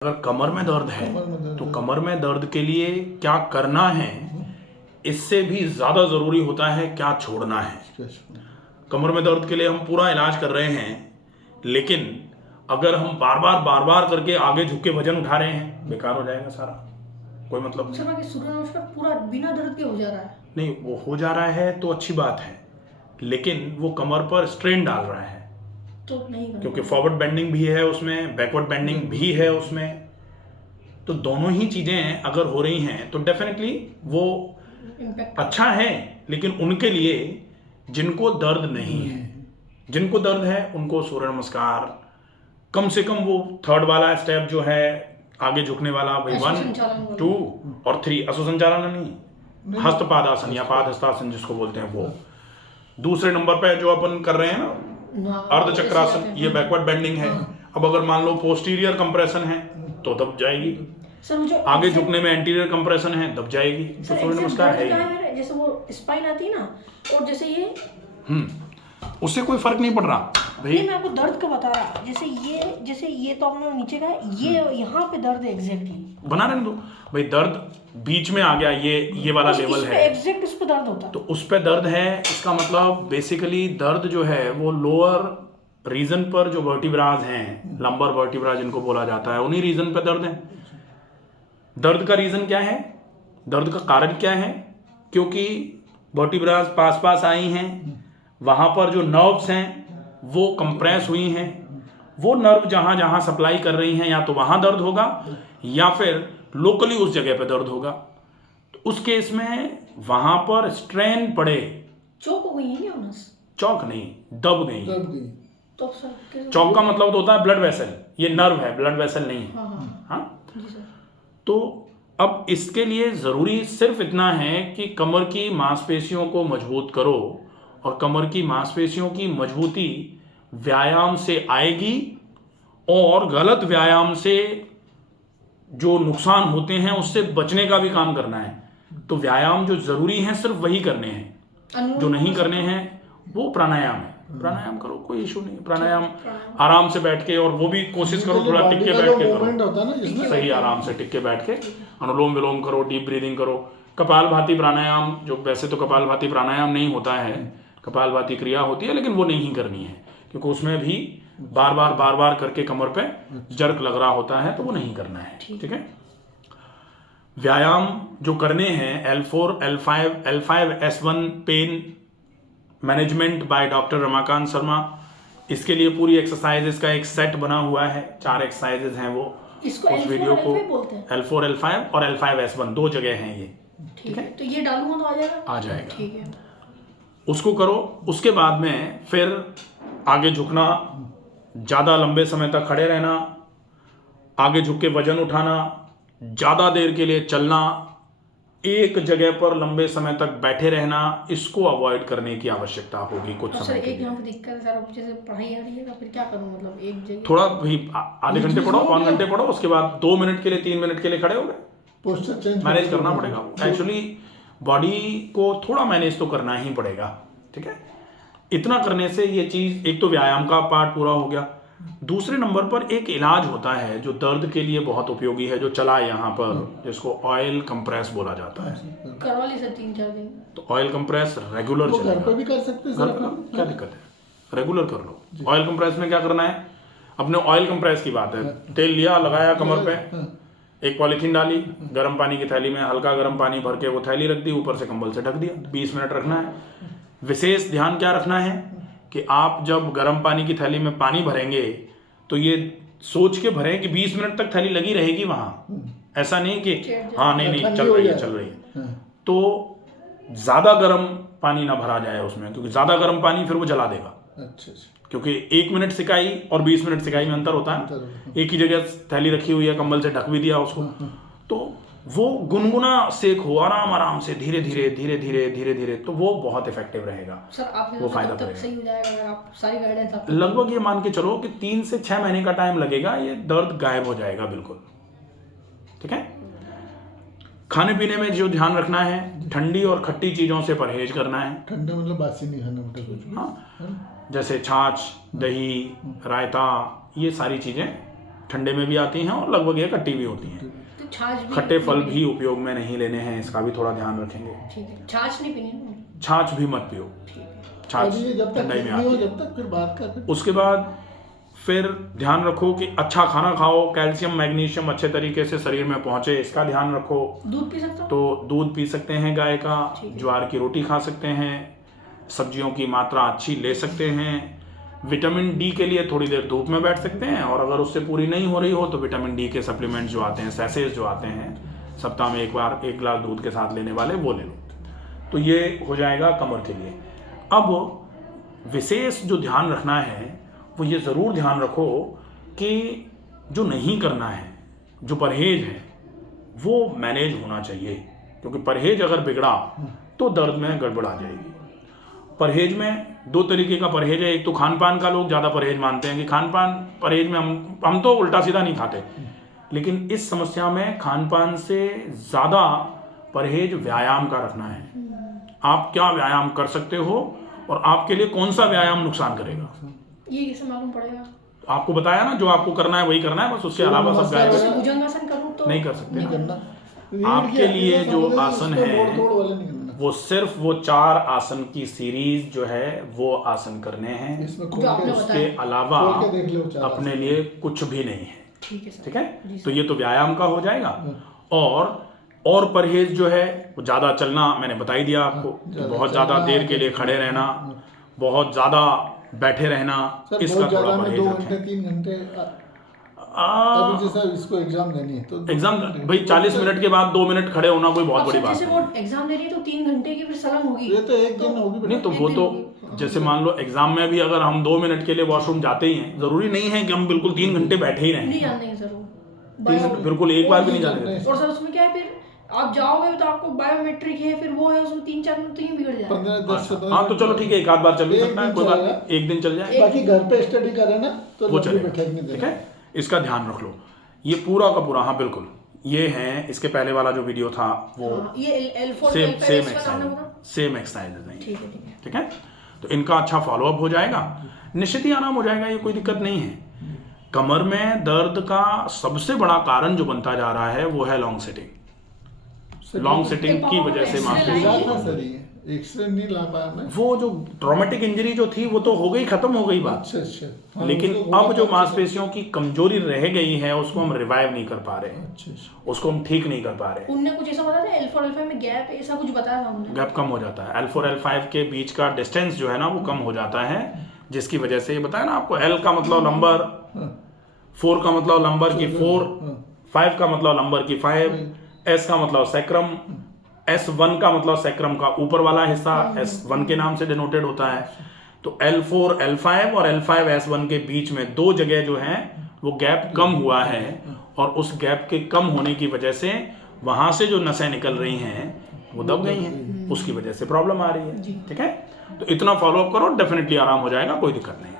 अगर कमर में दर्द है तो कमर में दर्द के लिए क्या करना है, इससे भी ज़्यादा ज़रूरी होता है क्या छोड़ना है। कमर में दर्द के लिए हम पूरा इलाज कर रहे हैं, लेकिन अगर हम बार बार करके आगे झुक के वजन उठा रहे हैं, बेकार हो जाएगा सारा, कोई मतलब नहीं। सर सूर्य नमस्कार पूरा बिना दर्द के हो जा रहा है। नहीं, वो हो जा रहा है तो अच्छी बात है, लेकिन वो कमर पर स्ट्रेन डाल रहा है तो नहीं करना, क्योंकि फॉरवर्ड बेंडिंग भी है उसमें, बैकवर्ड बेंडिंग भी है उसमें। तो दोनों ही चीज़ें अगर हो रही हैं तो डेफिनेटली वो इम्पैक्ट अच्छा है, लेकिन उनके लिए जिनको दर्द नहीं है, जिनको दर्द है उनको सूर्य नमस्कार कम से कम वो थर्ड वाला स्टेप जो है आगे झुकने वाला, भाई 1 2 और 3, असु संचालन नहीं, हस्तपादासन या पाद हस्तासन जिसको बोलते हैं वो। दूसरे नंबर पे जो अपन कर रहे हैं ना अर्ध चक्रासन, ये बैकवर्ड बेंडिंग है। अब अगर मान लो पोस्टीरियर कंप्रेशन है तो दब जाएगी, सर जो आगे झुकने में एंटीरियर कंप्रेशन है दब जाएगी। तो सूर्य नमस्कार है ही। जैसे वो स्पाइन आती है ना, और जैसे ये उससे कोई फर्क नहीं पड़ रहा भाई। मैं आपको दर्द का बता रहा, जैसे ये तो आपने नीचे का ये यहाँ पे दर्द है एग्जैक्टली, बना रहे दो भाई, दर्द बीच में आ गया, ये वाला लेवल है एग्जैक्ट उस पे दर्द होता है, तो उस पे दर्द है। इसका मतलब बेसिकली दर्द जो है वो लोअर रीजन पर जो वर्टिब्राज हैं, लंबर वर्टिब्राज जिनको बोला जाता है, उन्हीं रीजन पे दर्द है। दर्द का रीजन क्या है, दर्द का कारण क्या है? क्योंकि वर्टिब्राज पास पास आई हैं, वहां पर जो नर्व्स हैं वो कंप्रेस हुई हैं, वो नर्व जहां जहां सप्लाई कर रही हैं या तो वहां दर्द होगा या फिर लोकली उस जगह पे दर्द होगा। तो उस केस में वहां पर स्ट्रेन पड़े, चौक हो गई है क्या उनस? चौक नहीं, दब गई। तो सर चौक का मतलब तो होता है ब्लड वेसल, ये नर्व है, ब्लड वेसल नहीं है। हाँ जी सर। तो अब इसके लिए ज़रूरी सिर्फ इतना है कि कमर की मांसपेशियों को मजबूत करो, और कमर की मांसपेशियों की मजबूती व्यायाम से आएगी, और गलत व्यायाम से जो नुकसान होते हैं उससे बचने का भी काम करना है। तो व्यायाम जो ज़रूरी हैं सिर्फ वही करने हैं, जो नहीं करने हैं वो प्राणायाम है। प्राणायाम करो, कोई इशू नहीं। प्राणायाम आराम से बैठ के, और वो भी कोशिश करो थोड़ा टिक के बैठ के करो, सही आराम से टिक के बैठ के अनुलोम विलोम करो, डीप ब्रीदिंग करो। कपालभाति प्राणायाम, जो वैसे तो कपालभाति प्राणायाम नहीं होता है, कपालभाति क्रिया होती है, लेकिन वो नहीं करनी है क्योंकि उसमें भी बार बार करके कमर पे जर्क लग रहा होता है, तो वो नहीं करना है। ठीक है। व्यायाम जो करने हैं L4 L5 L5S1 pain management by doctor Ramakant Sharma, इसके लिए पूरी एक्सरसाइजेस का एक सेट बना हुआ है, 4 एक्सरसाइजेस हैं वो। इसको उस वीडियो को L4 L5 और L5S1 दो जगह हैं ये। ठीक है, तो ये डालूंगा तो आ जाएगा? आ जाएगा। ठीक है, उसको करो। उसके बाद में फिर आगे झुकना, ज़्यादा लंबे समय तक खड़े रहना, आगे झुक के वजन उठाना, ज़्यादा देर के लिए चलना, एक जगह पर लंबे समय तक बैठे रहना, इसको अवॉइड करने की आवश्यकता होगी कुछ समय के लिए। यहाँ पे दिक्कत है सर, जैसे पढ़ाई आ रही है तो फिर क्या करूँ, मतलब एक जगह थोड़ा भी आधे घंटे पढ़ो, 5 घंटे पढ़ो, उसके बाद 2 मिनट के लिए 3 मिनट के लिए खड़े हो गए, पोस्टर चेंज मैनेज करना पड़ेगा। एक्चुअली बॉडी को थोड़ा मैनेज तो करना ही पड़ेगा। ठीक है। इतना करने से ये चीज़, एक तो व्यायाम का पार्ट पूरा हो गया। दूसरे नंबर पर एक इलाज होता है जो दर्द के लिए बहुत उपयोगी है, जो चला यहाँ पर, जिसको ऑयल कंप्रेस बोला जाता है। करवा ली सर 3-4 दिन। तो ऑयल कंप्रेस रेगुलर चलेगा। घर पे भी कर सकते हैं घर पे क्या दिक्कत है, रेगुलर कर लो। ऑयल कंप्रेस में क्या करना है, अपने ऑयल कंप्रेस की बात है, तेल लिया, लगाया कमर पे, एक पॉलीथीन डाली, गर्म पानी की थैली में हल्का गर्म पानी भर के वो थैली रख दी, ऊपर से कंबल से ढक दिया, 20 मिनट रखना है। विशेष ध्यान क्या रखना है कि आप जब गर्म पानी की थैली में पानी भरेंगे तो ये सोच के भरें कि 20 मिनट तक थैली लगी रहेगी वहाँ, ऐसा नहीं कि हाँ नहीं चल रही है। तो ज़्यादा गर्म पानी ना भरा जाए उसमें, क्योंकि ज़्यादा गर्म पानी फिर वो जला देगा। अच्छा। क्योंकि 1 मिनट सिकाई और 20 मिनट सिकाई में अंतर होता है। एक ही जगह थैली रखी हुई है, कंबल से ढक भी दिया उसको, तो वो गुनगुना सेक हो, आराम से धीरे धीरे, तो वो बहुत इफेक्टिव रहेगा। सर आपने वो फायदा तब सही हो जाएगा अगर आप सारी गाइडेंस आप लगभग ये मान के चलो कि 3 से 6 महीने का टाइम लगेगा, ये दर्द गायब हो जाएगा बिल्कुल। ठीक है। खाने पीने में जो ध्यान रखना है, ठंडी और खट्टी चीज़ों से परहेज करना है। ठंडा मतलब बासी नहीं खाना बेटा कुछ। हाँ, जैसे छाछ, दही, रायता, ये सारी चीज़ें ठंडे में भी आती हैं और लगभग ये खट्टी भी होती हैं। तो छाछ भी खट्टे फल भी उपयोग में नहीं लेने हैं, इसका भी थोड़ा ध्यान रखेंगे। ठीक है, छाछ नहीं पीनी ना। छाछ भी मत पियो, ठीक है, छाछ अभी ये जब तक ठंडाई ठीक में नहीं हो, आती है। जब तक फिर बात का फिर उसके बाद फिर ध्यान रखो कि अच्छा खाना खाओ, कैल्शियम मैग्नीशियम अच्छे तरीके से शरीर में पहुंचे, इसका ध्यान रखो। दूध पी सकता हूँ? तो दूध पी सकते हैं गाय का, ठीक है। ज्वार की रोटी खा सकते हैं, सब्जियों की मात्रा अच्छी ले सकते हैं। विटामिन डी के लिए थोड़ी देर धूप में बैठ सकते हैं, और अगर उससे पूरी नहीं हो रही हो तो विटामिन डी के सप्लीमेंट्स जो आते हैं, सैसेज जो आते हैं, सप्ताह में एक बार 1 गिलास दूध के साथ लेने वाले, वो ले लो। तो ये हो जाएगा कमर के लिए। अब विशेष जो ध्यान रखना है वो ये ज़रूर ध्यान रखो कि जो नहीं करना है, जो परहेज है, वो मैनेज होना चाहिए, क्योंकि परहेज अगर बिगड़ा तो दर्द में गड़बड़ आ जाएगी। परहेज में 2 तरीके का परहेज है। एक तो खान पान का लोग ज़्यादा परहेज मानते हैं कि खान पान परहेज में हम तो उल्टा सीधा नहीं खाते, लेकिन इस समस्या में खान पान से ज़्यादा परहेज व्यायाम का रखना है। आप क्या व्यायाम कर सकते हो और आपके लिए कौन सा व्यायाम नुकसान करेगा, ये कैसे मालूम पड़ेगा? आपको बताया ना, जो आपको करना है वही करना है, बस उसके अलावा सब गायब जैसे है। भुजंगासन करूँ तो नहीं कर सकते। नहीं करना। आपके लिए जो आसन है, तोड़ वाले नहीं करना। वो सिर्फ वो 4 आसन की सीरीज जो है वो आसन करने हैं, इसमें खोल जो आपने के उसके अलावा खोल के देख लो 4 अपने लिए कुछ भी नहीं है। ठीक है सर। ठीक है, जी तो ये तो व्यायाम का हो जाएगा। और परहेज जो है वो ज़्यादा चलना, मैंने बता ही दिया आपको, तो बहुत ज़्यादा देर के लिए खड़े रहना, बहुत ज़्यादा बैठे रहना, सर इसका बहुत थोड़ा ज्यादा में परहेज 2 रखें। घंटे 3 घंटे आ, अभी जैसा इसको एग्जाम देनी है तो एग्जाम भाई 40 मिनट के बाद 2 मिनट खड़े होना कोई बहुत अब बड़ी सर बात जैसे नहीं वो एग्जाम दे रही है तो 3 घंटे की फिर सलाह होगी। ये तो एक दिन होगी नहीं, तो वो तो जैसे मान लो एग्जाम में भी अगर हम 2 मिनट के लिए वॉशरूम जाते ही हैं, जरूरी नहीं है कि हम बिल्कुल 3 घंटे बैठे ही नहीं रहें। जान देंगे सर वो। 3 घंटे बिल्कुल एक बार भी नहीं जाने देते। और सर उसमें क्या है, फिर आप जाओगे तो आपको बायोमेट्रिक है, फिर वो है, उसमें 3-4 मिनट तो यूं बिगड़ जाएगा। 15-10 से हाँ तो चलो ठीक है, एक आध बार चल भी एक सकता है, दिन कोई बात चलेगा। नहीं, एक दिन चल जाए, बाकी घर पे स्टडी करे ना तो वो लंबी चलेगा। बैठक नहीं ठीक देना। है, इसका ध्यान रख लो। ये पूरा का पूरा, हाँ बिल्कुल, ये है इसके पहले वाला जो वीडियो था वो हाँ, ये L4 सेम L5 सेम इसका नाम है ना? एक्सरसाइज, सेम एक्सरसाइजेज हैं। ठीक है, ठीक है। ठीक है, तो इनका अच्छा फॉलोअप हो जाएगा, निश्चित ही आराम हो जाएगा, ये कोई दिक्कत नहीं है। कमर में दर्द का सबसे बड़ा कारण जो बनता जा रहा है वो है लॉन्ग सिटिंग। लॉन्ग सिटिंग की वजह से मिला था मांसपेशियों, सर, ये एक्सरे नहीं ला पाया मैं। वो जो ट्रॉमेटिक इंजरी जो थी वो तो हो गई, खत्म हो गई बात, अच्छा अच्छा। हाँ, लेकिन उसको अब बोला जो था, मांसपेशियों की कमजोरी रह गई है उसको हम रिवाइव नहीं कर पा रहे हैं, अच्छा अच्छा। उसको हम ठीक नहीं कर पा रहे हैं। उनने कुछ ऐसा बताया था L4 L5 में गैप ऐसा कुछ बताया था उन्होंने? गैप कम हो जाता है, L4 L5 के बीच का डिस्टेंस जो है ना वो कम हो जाता है, जिसकी वजह से ये बताया ना आपको, L का मतलब लंबर, हाँ, 4 का मतलब लंबर की 4, हाँ, 5 का मतलब लंबर की 5, S का मतलब सैक्रम, S1 का मतलब सैक्रम का ऊपर वाला हिस्सा S1 के नाम से डिनोटेड होता है। तो L4 L5 और L5 S1 के बीच में 2 जगह जो है वो गैप कम हुआ है, और उस गैप के कम होने की वजह से वहां से जो नसें निकल रही हैं वो दब गई हैं, उसकी वजह से प्रॉब्लम आ रही है। ठीक है, तो इतना फॉलोअप करो, डेफिनेटली आराम हो जाएगा, कोई दिक्कत नहीं।